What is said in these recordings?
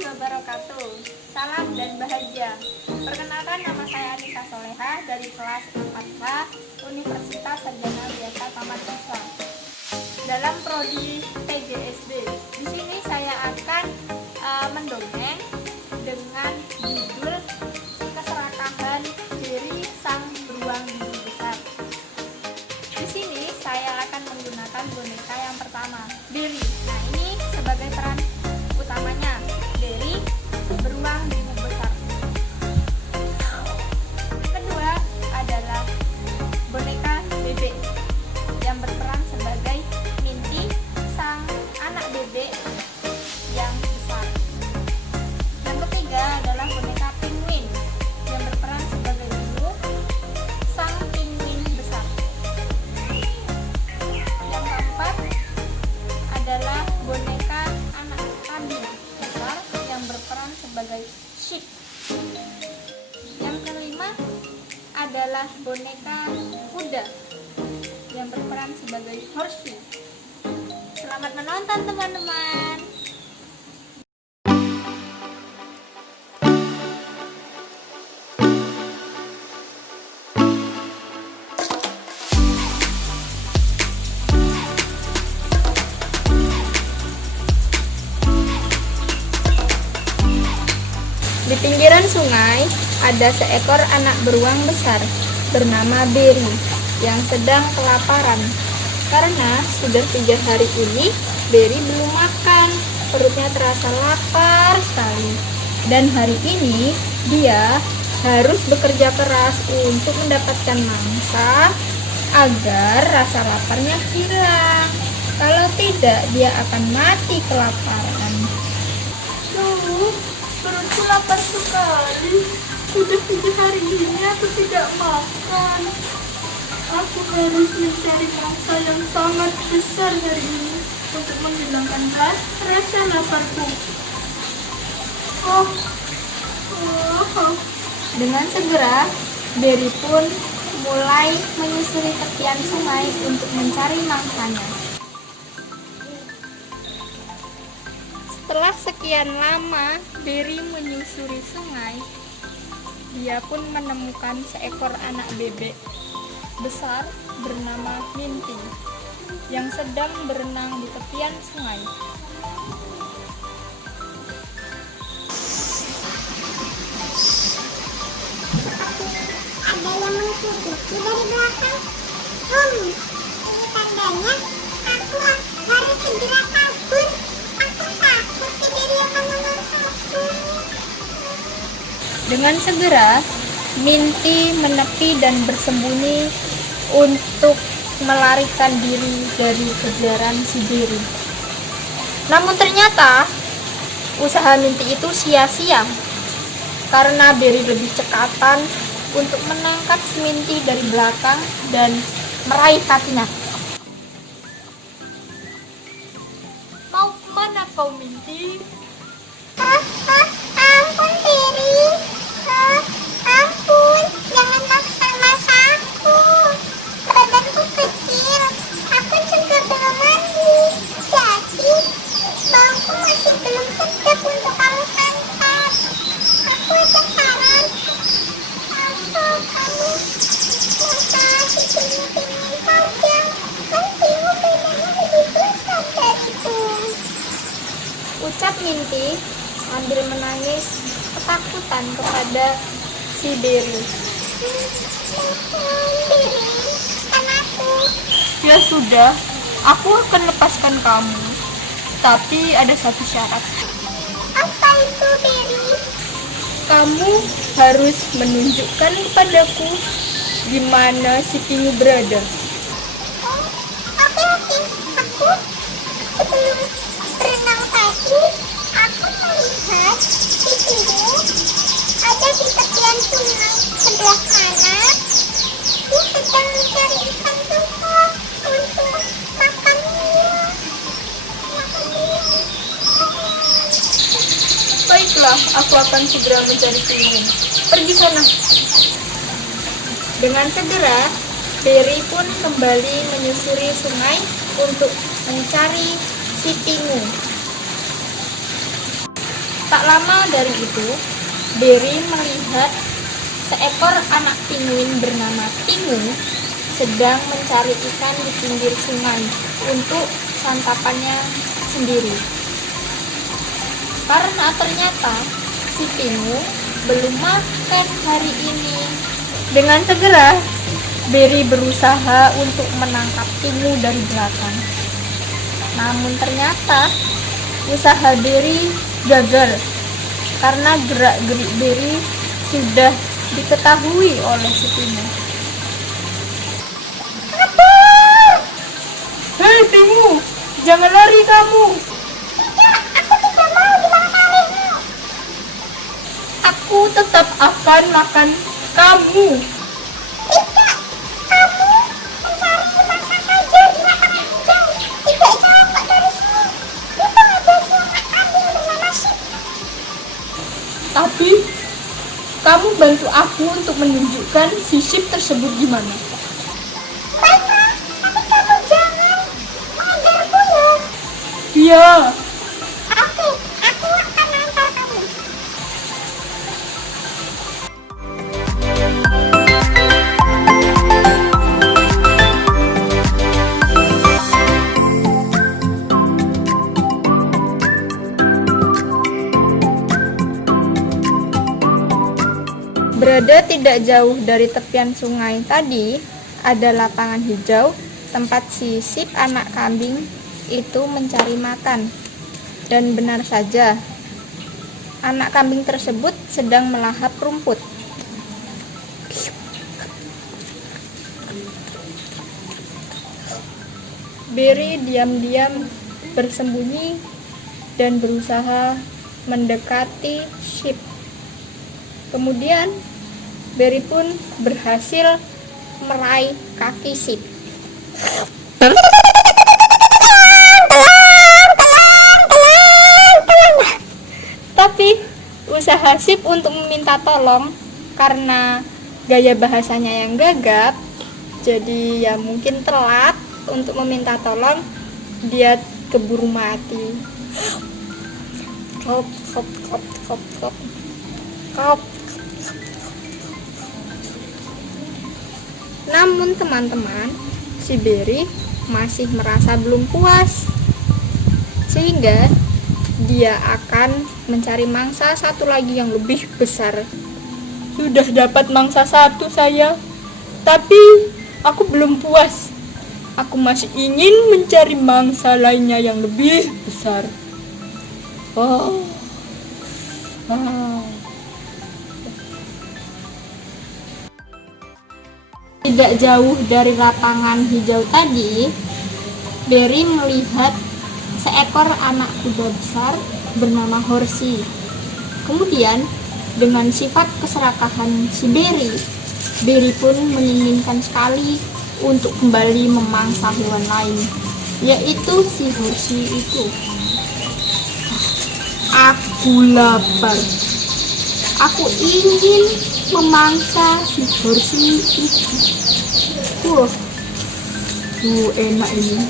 wabarakatuh. Salam dan bahagia. Perkenalkan, nama saya Anissa Soleha dari kelas 4H Universitas Sarjana Biasa Taman Islam. Dalam prodi PGSD. Di sini saya akan mendongeng dengan judul Keserakahan Beri Sang Beruang Biru Besar. Di sini saya akan menggunakan boneka yang pertama, Beri. Nah, ini sebagai peran utamanya, Beri beruang biru besar. Kedua adalah boneka bebek yang berperan sebagai Minty, sang anak bebek yang besar. Yang ketiga adalah boneka penguin yang berperan sebagai Lulu, sang penguin besar. Yang keempat adalah boneka anak kambing besar yang berperan sebagai Sheep. Yang kelima adalah boneka kuda yang berperan sebagai Horsey. Selamat menonton, teman-teman. Di pinggiran sungai ada seekor anak beruang besar bernama Beri yang sedang kelaparan. Karena sudah 3 hari ini Beri belum makan, perutnya terasa lapar sekali. Dan hari ini dia harus bekerja keras untuk mendapatkan mangsa agar rasa laparnya hilang. Kalau tidak, dia akan mati kelaparan. Perutku lapar sekali. Sudah 3 hari ini aku tidak makan. Aku harus mencari mangsa yang sangat besar hari ini untuk menghilangkan rasa laparku. Dengan segera, Beri pun mulai menyusuri tepian sungai untuk mencari mangsanya. Setelah sekian lama Beri menyusuri sungai, dia pun menemukan seekor anak bebek besar bernama Minty yang sedang berenang di tepian sungai. Ada yang mengikuti dari belakang. Ini tandanya aku harus segera kabur. Aku takut si Beri akan memangsaku. Dengan segera, Minty menepi dan bersembunyi untuk melarikan diri dari kejaran si Beri. Namun ternyata usaha Minty itu sia-sia karena Beri lebih cekatan untuk menangkap si Minty dari belakang dan meraih kakinya. Mau kemana kau, Minty? Ampun Beri. Ampun, jangan maksa aku. Badanku kecil, aku juga belum mandi. Jadi, bauku masih belum sedap untuk kamu santap. Aku ada saran. Atau kamu mau kasih pingin-pingin saja. Nantimu bedanya lebih besar dariku. Ucap Minty sambil menangis ketakutan kepada si Beri. Beri, anakku. Ya sudah, aku akan lepaskan kamu. Tapi ada satu syarat. Apa itu, Beri? Kamu harus menunjukkan kepadaku di mana si Pingu berada. Oh, oke. Aku sebelum berenang tadi, aku melihat si Pingu ada di tepian sungai sebelah sana. Dia sedang mencari ikan tuna untuk makannya. Baiklah, aku akan segera mencari Pingu. Pergi sana. Dengan segera, Beri pun kembali menyusuri sungai untuk mencari si Pingu. Tak lama dari itu, Berry melihat seekor anak pinguin bernama Tingu sedang mencari ikan di pinggir sungai untuk santapannya sendiri. Karena ternyata si Tingu belum makan hari ini. Dengan segera, Berry berusaha untuk menangkap Tingu dari belakang. Namun ternyata usaha Berry gagal karena gerak-gerik Berry sudah diketahui oleh si Tingu. Hei Tingu, jangan lari kamu. Aku tetap akan makan kamu. Tidak, kamu mencari mangsa saja di lapangan hijau. Tidak jalan kok dari sini. Itu ada si anak kambing bernama Sip. Tapi kamu bantu aku untuk menunjukkan si Sip tersebut di mana. Baiklah, tapi kamu jangan mengejarku ya. Iya. Oke, aku akan antar kamu. Berada tidak jauh dari tepian sungai tadi, ada lapangan hijau tempat si Sip anak kambing itu mencari makan. Dan benar saja, anak kambing tersebut sedang melahap rumput. Berry diam-diam bersembunyi dan berusaha mendekati Sip. Kemudian Berry pun berhasil meraih kaki Sip. Tapi usaha Sip untuk meminta tolong karena gaya bahasanya yang gagap, jadi ya mungkin telat untuk meminta tolong, dia keburu mati. Kop, kop, kop, kop, kop. Kop. Namun teman-teman, si Berry masih merasa belum puas, sehingga dia akan mencari mangsa satu lagi yang lebih besar. Sudah dapat mangsa satu saya, tapi aku belum puas. Aku masih ingin mencari mangsa lainnya yang lebih besar. Oh. Tidak jauh dari lapangan hijau tadi, Berry melihat seekor anak kuda besar bernama Horsey. Kemudian, dengan sifat keserakahan si Berry pun menginginkan sekali untuk kembali memangsa hewan lain, yaitu si Horsey itu. Aku lapar. Aku ingin memangsa si Horsey itu. Enak ini.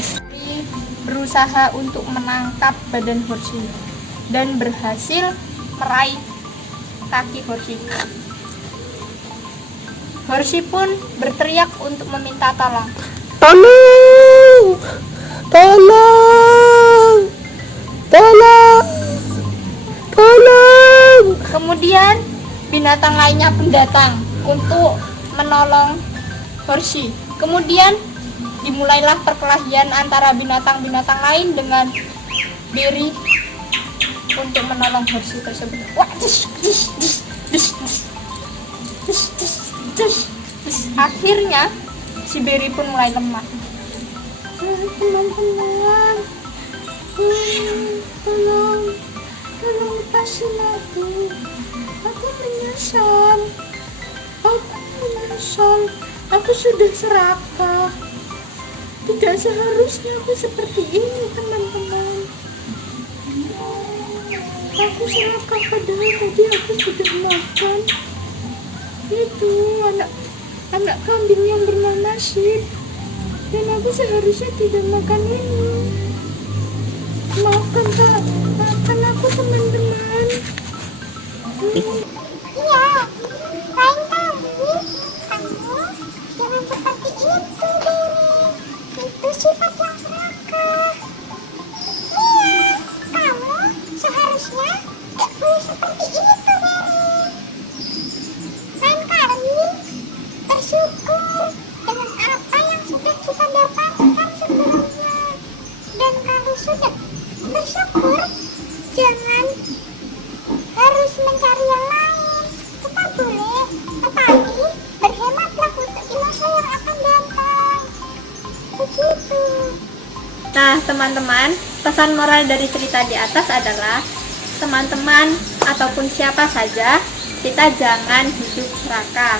Berusaha untuk menangkap badan Horsey dan berhasil meraih kaki Horsey. Horsey pun berteriak untuk meminta tolong. Tolong! Tolong! Tolong! Tolong! Kemudian binatang lainnya pun datang untuk menolong Horsey. Kemudian dimulailah perkelahian antara binatang-binatang lain dengan Berry untuk menolong Horsey tersebut. Wah, akhirnya si Berry pun mulai lemah. Teman-teman, tolong lepasin aku menyesal. Aku sudah serakah. Tidak seharusnya aku seperti ini, teman-teman. Aku serakah padahal tadi aku sudah makan itu anak kambing yang bernama Sip, dan aku seharusnya tidak makan ini. Maafkan aku, teman-teman. Iya, lain kali kamu jangan seperti itu, Diri. Itu sifat yang serakah. Iya, kamu seharusnya gak boleh seperti itu, Diri. Lain kali bersyukur dengan apa yang sudah kita dapatkan sebelumnya. Dan kalau sudah bersyukur, jangan harus mencari yang lain. Tetap boleh, tetapi berhematlah untuk di masa yang akan datang. Begitu. Nah, teman-teman, pesan moral dari cerita di atas adalah teman-teman ataupun siapa saja, kita jangan hidup serakah.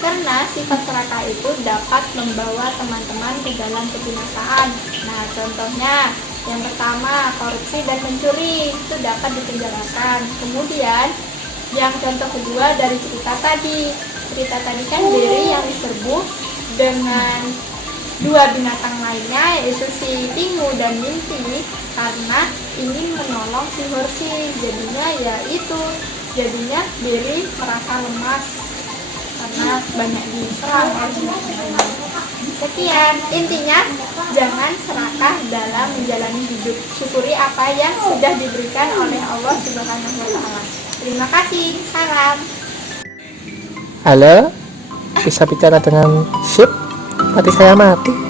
Karena sifat serakah itu dapat membawa teman-teman ke dalam kebinasaan. Nah, contohnya yang pertama, korupsi dan mencuri itu dapat dipenjarakan. Kemudian, yang contoh kedua dari cerita tadi kan Berry yang diserbu dengan dua binatang lainnya, yaitu si Pingu dan Minty, karena ingin menolong si Horsey. Jadinya Berry merasa lemas karena banyak diserang oleh binatang lainnya. Sekian, intinya jangan serakah dalam menjalani hidup. Syukuri apa yang sudah diberikan oleh Allah Subhanahu wa Ta'ala. Terima kasih. Salam. Halo, bisa bicara dengan Sip? Mati saya mati.